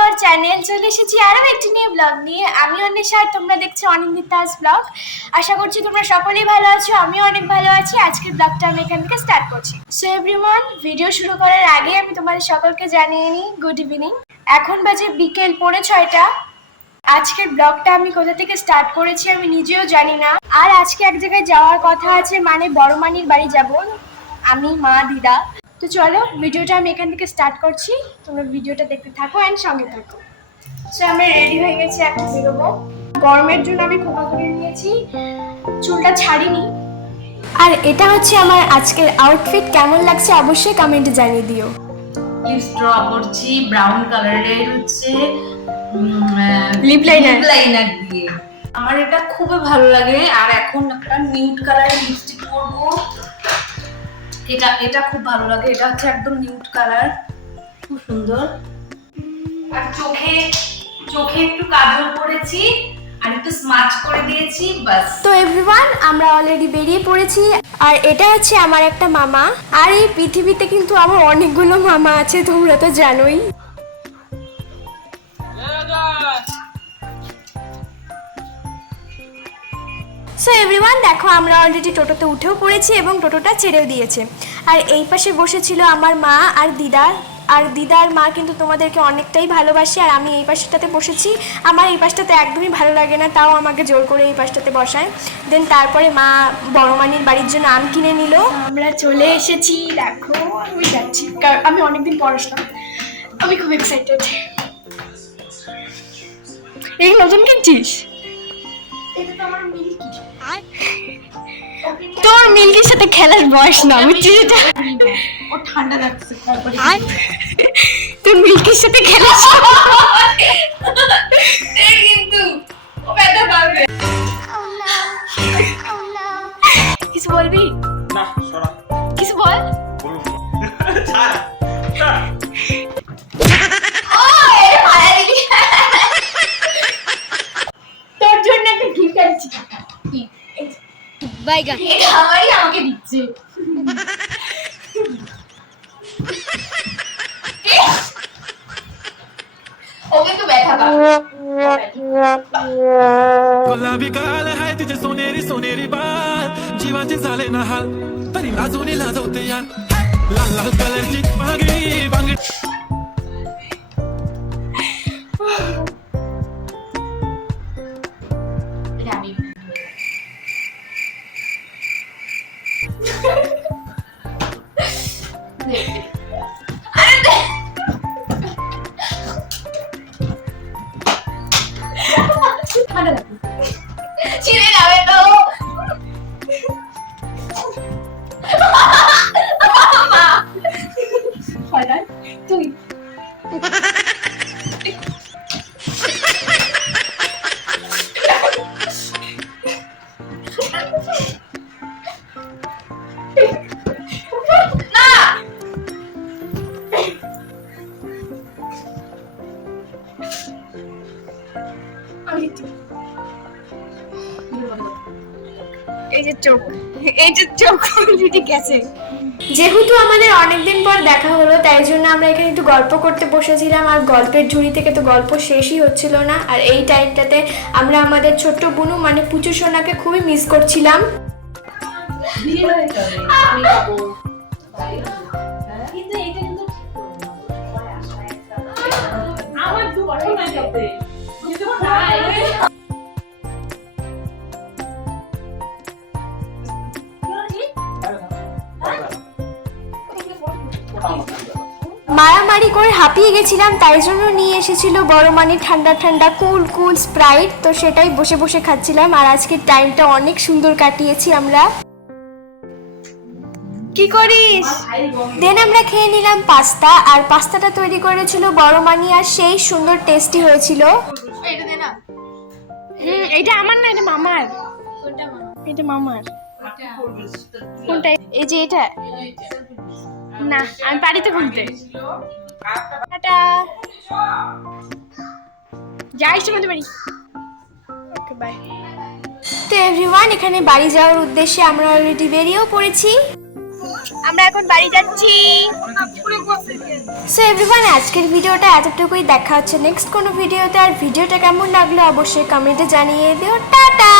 Our channel. চলে এসেছি আরও একটি নিউ ব্লগ নিয়ে। আমি অন্বেষা আর তোমরা দেখছো অনিন্দিতাস ব্লগ। আশা করছি তোমরা সকলেই ভালো আছো, আমিও অনেক ভালো আছি। আজকের ব্লগটা আমি এখান থেকে স্টার্ট করছি। সো এভরিওয়ান, ভিডিও শুরু করার আগে আমি তোমাদের সকলকে জানিয়ে নিই গুড ইভিনিং। এখন বাজে বিকেল 6:45। আজকের ব্লগটা আমি কোথা থেকে স্টার্ট করেছি আমি নিজেও জানি না। আর আজকে এক জায়গায় যাওয়ার কথা আছে, মানে বড় মানির বাড়ি যাব আমি, মা, দিদা। তো চলো ভিডিওটা আমি এখান থেকে স্টার্ট করছি, তোমরা ভিডিওটা দেখতে থাকো অ্যান্ড সঙ্গে থাকো। সো আমরা রেডি হয়ে গেছি, এখন বেরোবো। গরমের জন্য আমি খোপা করে নিয়েছি, চুলটা ছাড়িনি। আর এটা হচ্ছে আমার আজকের আউটফিট। কেমন লাগছে অবশ্যই কমেন্টে জানিয়ে দিও। লিপস ড্র করছি ব্রাউন কালারের, হচ্ছে লিপ লাইনার দিয়ে। আমার এটা খুবই ভালো লাগে। আর এখন একটা নিউড কালারের লিপস্টিক করব, এটা খুব ভালো লাগে। এটা হচ্ছে একদম নিউড কালার, খুব সুন্দর। আর চোখে একটু কাজল করেছি আর একটু স্মাচ করে দিয়েছি, বাস। তো এভরিওয়ান, আমরা অলরেডি বেরিয়ে পড়েছি। আর এটা হচ্ছে আমার একটা মামা। আর এই পৃথিবীতে কিন্তু আমার অনেকগুলো মামা আছে, তোমরা তো জানোই। সো এভরিওয়ান, দেখো আমরা অলরেডি টোটোতে উঠেও পড়েছি এবং টোটোটা ছেড়েও দিয়েছে। আর এই পাশে বসেছিল আমার মা আর দিদা। আর দিদার মা কিন্তু তোমাদেরকে অনেকটাই ভালোবাসে। আর আমি এই পাশটাতে বসেছি, আমার এই পাশটাতে একদমই ভালো লাগে না, তাও আমাকে জোর করে এই পাশটাতে বসায়। দেন তারপরে মা বড় মানির বাড়ির জন্য আম কিনে নিল। আমরা চলে এসেছি, দেখো আমি যাচ্ছি। আমি অনেকদিন পর আসলাম, আমি খুব এক্সাইটেড। এই নতুন কিনছিস? এটা তো আমার মিল্কি। তোর মিল্কির সাথে খেলার বয়স না, বুঝছিস? এটা ও ঠান্ডা লাগছে, তারপরে তোর মিল্কির সাথে খেলাস কিন্তু ও ব্যথা পাবে। কিছু বলবি? না, সরা। কিছু বল। বলুন। ছাড়। ছাড়। তোর জন্য একটা গিফট আনছি। বাইগা এটা আমাকে দিচ্ছে। ओके तो बैठा था। गुलाबी गाल है तुझे सोनेरी सोनेरी बाल, जीवाचे झाले ना हाल, तरी लाजून लाजवते यार, लाल लाल कलरची बांगडी बांगडी। ছিঁড়ে যাবে তো। তুই এই যে চোখ অলরেডি গেছে। যেহেতু আমাদের অনেকদিন পর দেখা হলো, তাই জন্য আমরা এখানে একটু গল্প করতে বসেছিলাম। আর গল্পের ঝুড়ি থেকে তো গল্প শেষই হচ্ছিল না। আর এই টাইমটাতে আমরা আমাদের ছোট্ট বুনু মানে পুচু সোনাকে খুবই মিস করছিলাম। আমার দু বছর না যাবে। মারামারি করে হাঁপিয়ে গেছিলাম, তাই জন্য নিয়ে এসেছিল বড় মানি ঠান্ডা ঠান্ডা কুল কুল স্প্রাইট। তো সেটাই বসে বসে খাচ্ছিলাম। আর আজকের টাইমটা অনেক সুন্দর কাটিয়েছি আমরা। কি করিস? দেন আমরা খেয়ে নিলাম পাস্তা। আর পাস্তাটা তৈরি করেছিল বড় মানি, আর সেই সুন্দর টেস্টি হয়েছিল। এটা দে না। এটা আমার না, এটা মামার। এটা মামার। কোনটা? এই যে এটা না, আমি বাড়িতে খুলতে। টাটা, যাইস তোমাদের বাড়ি। Okay bye. তো এভরিওয়ান, এখানে বাড়ি যাওয়ার উদ্দেশ্যে আমরা অলরেডি বেরিয়েও পড়েছি। আমরা এখন বাড়ি যাচ্ছি। সো এভরিওয়ান, আজকের ভিডিওটা এতটুকুই। দেখা হচ্ছে নেক্সট কোনো ভিডিওতে। আর ভিডিওটা কেমন লাগলো অবশ্যই কমেন্টে জানিয়ে দিও। টাটা।